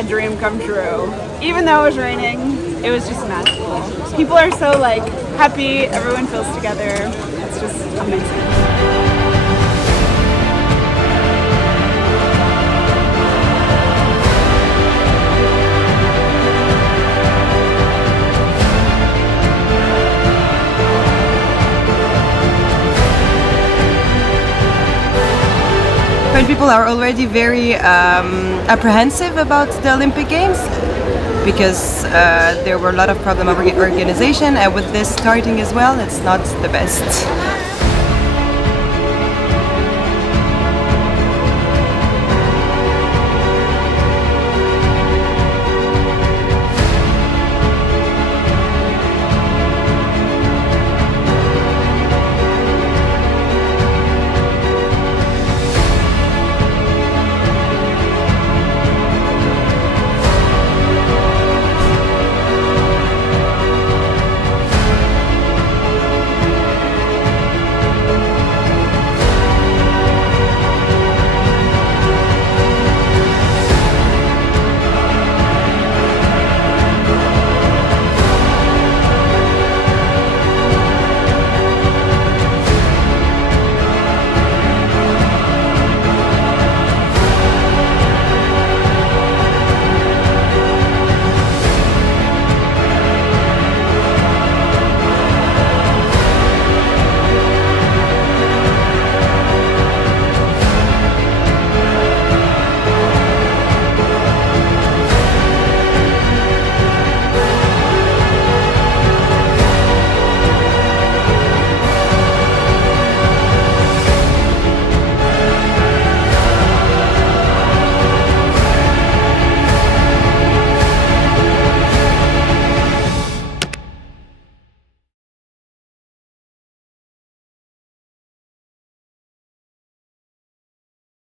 a dream come true. Even though it was raining, it was just magical. People are so like happy, everyone feels together. It's just amazing. French people are already very apprehensive about the Olympic Games because there were a lot of problem of organization, and with this starting as well, it's not the best.